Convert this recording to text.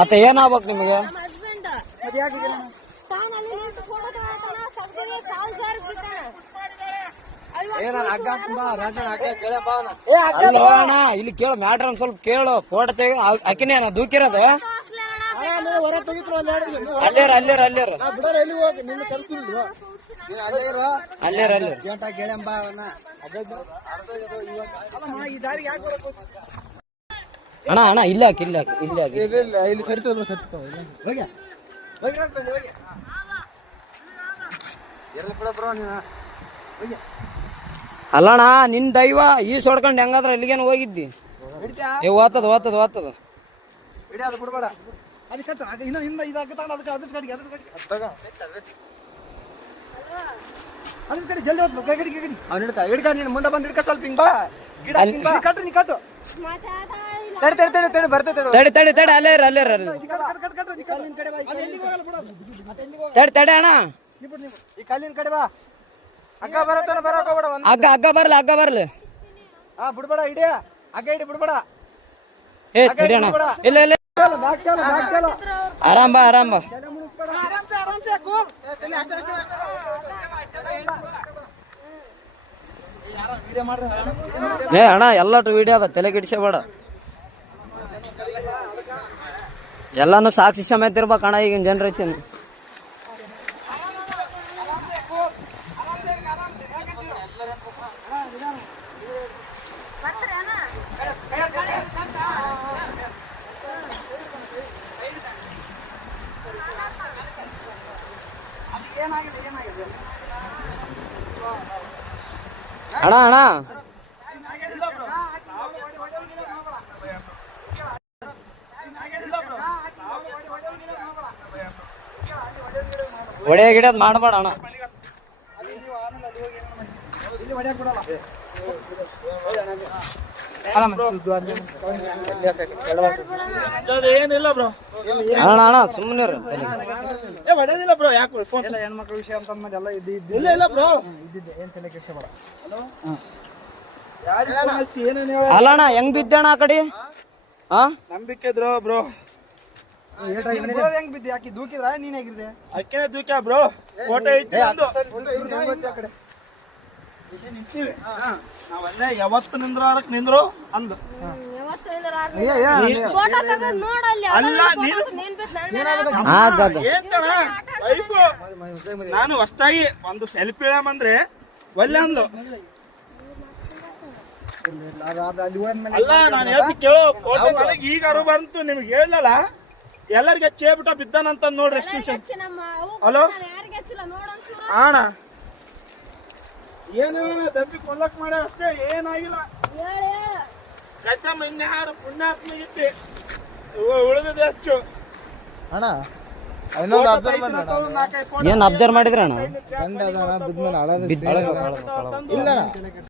ಅತ್ತ ಏನಾಗ್ಬೇಕು ನಿಮಗೆ? ಇಲ್ಲಿ ಕೇಳು ಮ್ಯಾಟ್ರ್ ಒಂದ್ ಸ್ವಲ್ಪ ಕೇಳು ಫೋಟೋ ತೆಗಿ ಅಕ್ಕಿನೇ ನಾ ದೂಕಿರೋದು. ಅಲ್ಲೇರ ಎಲ್ಲಿ ಹೋಗಿ? ನಿನ್ನ ಜೇಂಟ ಈ ಯಾಕೆ ಅಣ್ಣ ಅಣ್ಣ ಇಲ್ಲ ಹಾಕಿ ಇಲ್ಲ ಹಾಕಿ ಇಲ್ಲ ಹಾಕಿ. ಇಲ್ಲ, ಇಲ್ಲ, ಇಲ್ಲಿ ಸರಿತದ ಸರಿತದ ಹೋಗಿ. ಹೋಗಿ. ಹೋಗಿ ಎಲ್ಲಿ ಬಿಡ ಬ್ರೋ ನೀನು. ಹೋಗಿ. ಅಲ್ಲಣ್ಣ ನಿನ್ ದೈವ ಈ ಸೊಡ್ಕೊಂಡು ಹೆಂಗಾದ್ರೆ ಅಲ್ಲಿಗೇನು ಹೋಗಿದ್ದಿ? ಏ ಓದ್ತದ ಓದ್ತದ ಓದ್ತದ ಅದು ಬಿಡಬೇಡ. ಹಿಂದೆ ಇದಾಗಿ ತಗೊಂಡು ಅದಕ್ಕೆ ಅದ್ರ ಕಡೆಗೆ ಅದ್ರ ಕಡೆಗೆ ಅದು ತಗೋ. ಅದ್ರ ಕಡೆ ಜಲ್ದಿ ಹೋಗ್ಬೇಕು ಕೈ ಕಡೆಗೆ ಕಡೆ ಅವ್ನು ಹಿಡ್ಕ ಹಿಡ್ಕ ನೀನು ಮುಂದೆ ಬಂದು ಹಿಡ್ಕ ಸ್ವಲ್ಪ ಹಿಂಗ ಬಾ. ಗಿಡ ಅಲ್ಲಿ- ಹಿಂಗ್ ಬಾ. ನೀ ಕಟ್ಟು ನೀ ಕಟ್ಟು. ತಡಿ ತಡಿ ತಡಿ ತಡಿ ಬರ್ತೈತೆ ತಡಿ ತಡಿ ತಡಿ ಅಲ್ಲೇರ ಅಲ್ಲೇರ ಅಲ್ಲೇ ಇರ ಕಡೆ ಕಡೆ. ಎಲ್ಲಿಗೆ ಹೋಗಲ್ಲ? ತಡಿ ತಡಿ ಅಣ್ಣ. ಈ ಕಲ್ಲಿನ ಕಡೆ ಬಾ. ಅಕ್ಕ ಬರತ್ತಾನ ಬರಕ ಹೋಗ್ಬೇಡ ಒಂದು. ಹಗ್ಗ ಹಗ್ಗ ಬರ್ಲಿ ಅಗ್ಗ ಬರ್ಲಿ. ಹಾ ಬಿಡ್ಬೇಡ ಹಿಡಿಯ. ಅಗ್ಗ ಇಡಿ ಬಿಡ್ಬೇಡ. ಏ ತಡಿ ಅಣ್ಣ. ಇಲ್ಲ ಇಲ್ಲ. ಆರಾಮ್ ಬಾ ಆರಾಮ್. ಏ, ಅಣ್ಣ ಎಲ್ಲಟು ವಿಡಿಯೋ ಅದ ತಲೆ ಕೆಡಿಸಬೇಡ ಎಲ್ಲಾನು ಸಾಕ್ಷಿ ಸಮೇತ ಇರ್ಬೇಕು ಅಣ್ಣ ಈಗಿನ ಜನ್ರೇಷನ್ ಅಣ್ಣ ಅಣ್ಣ. ಒಡೆ ಗಿಡದ್ ಮಾಡಬೇಡ ಅಣ್ಣ. ಏನಿಲ್ಲ ಬ್ರೋ. ಅಣ್ಣ ಅಣ್ಣ ಸುಮ್ಮನೆ ಏ ಹೊಡೆದಿಲ್ಲ ಬ್ರೋ ಯಾಕೆ ಫೋನ್ ಎಲ್ಲ ಹೆಣ್ಮಕ್ಳ ವಿಷಯ ಅಂತ ಅಂದ್ಮೇಲೆ ಎಲ್ಲ ಇದ್ದು ಇದ್ದು. ಇಲ್ಲ ಇಲ್ಲ ಬ್ರೋ. ಇದ್ದಿದ್ದೆ. ಏನ್ ತಲೆ ಬೇಡ ಫೋನ್ ಹಚ್ಚಿ ಏನೇನು ಹೇಳ ಅಲ್ಲ ಅಣ್ಣ ಹೆಂಗ್ ಬಿದ್ದಣ್ಣ ಆ ಕಡೆ? ಹಾ ನಂಬಿಕೆ ಇದ್ರು ಬ್ರೋ. ಹೆಂಗ್ ಬಿದ್ದಿ? ಯಾಕೆ ದೂಕಿದ್ರ? ನೀನ್ ಹೇಗಿದ್ದೆ? ಅಕ್ಕೇನೆ ದೂಕ್ಯ ಬ್ರೋ? ಫೋಟೋ ಐತಿ ಒಂದು ನಾವಲ್ಲೇ ಯಾವತ್ತು ನಿಂದ್ರು ಅಂದು. ಫೋಟೋ ತೆಗೆದು ನೋಡಲ್ಲಿ ಅಲ್ಲ ನೀನು ಹೊಸ್ತಾಗಿ ಒಂದು ಸೆಲ್ಫಿ ಅಂದ್ರೆ ಒಳ್ಳೆ ಅಂದು. ಅಲ್ಲಿ ಅಲ್ಲ ನಾನು ಹೇಳ್ತಿ ಕೇಳು ಫೋಟೋ ನನಗೆ ಈಗ ಅರು ಬಂತು ನಿಮ್ಗೆ ಹೇಳಲ್ಲ ಎಲ್ಲರಿಗೆ ಚೇಬಿಟ ಬಿದ್ದಾನಂತ ನೋಡ್ರಿ ಎಷ್ಟು ಅವು ಹಲೋ? ಅಣ್ಣ. ಏನೇನ ದಬ್ಬಿ ಕೊಲ್ಲಕ್ ಮಾಡ ಅಷ್ಟೇ ಏನಾಗಿಲ್ಲ. ಗದ್ದಮ್ಮ ಇನ್ಯಾರು ಪುಣ್ಯಾತ್ಮಗಿತ್ತಿ ಉಳಿದಿದೆ ಹೆಚ್ಚು ಅಣ್ಣ ಏನ್ ಅಬ್ಸರ್ವ್ ಮಾಡಿದ್ರ ಅಣ್ಣ? ಗಂಡ ಬಿದ್ಮೇಲೆ ಬಿದ್ದು ಇಲ್ಲ.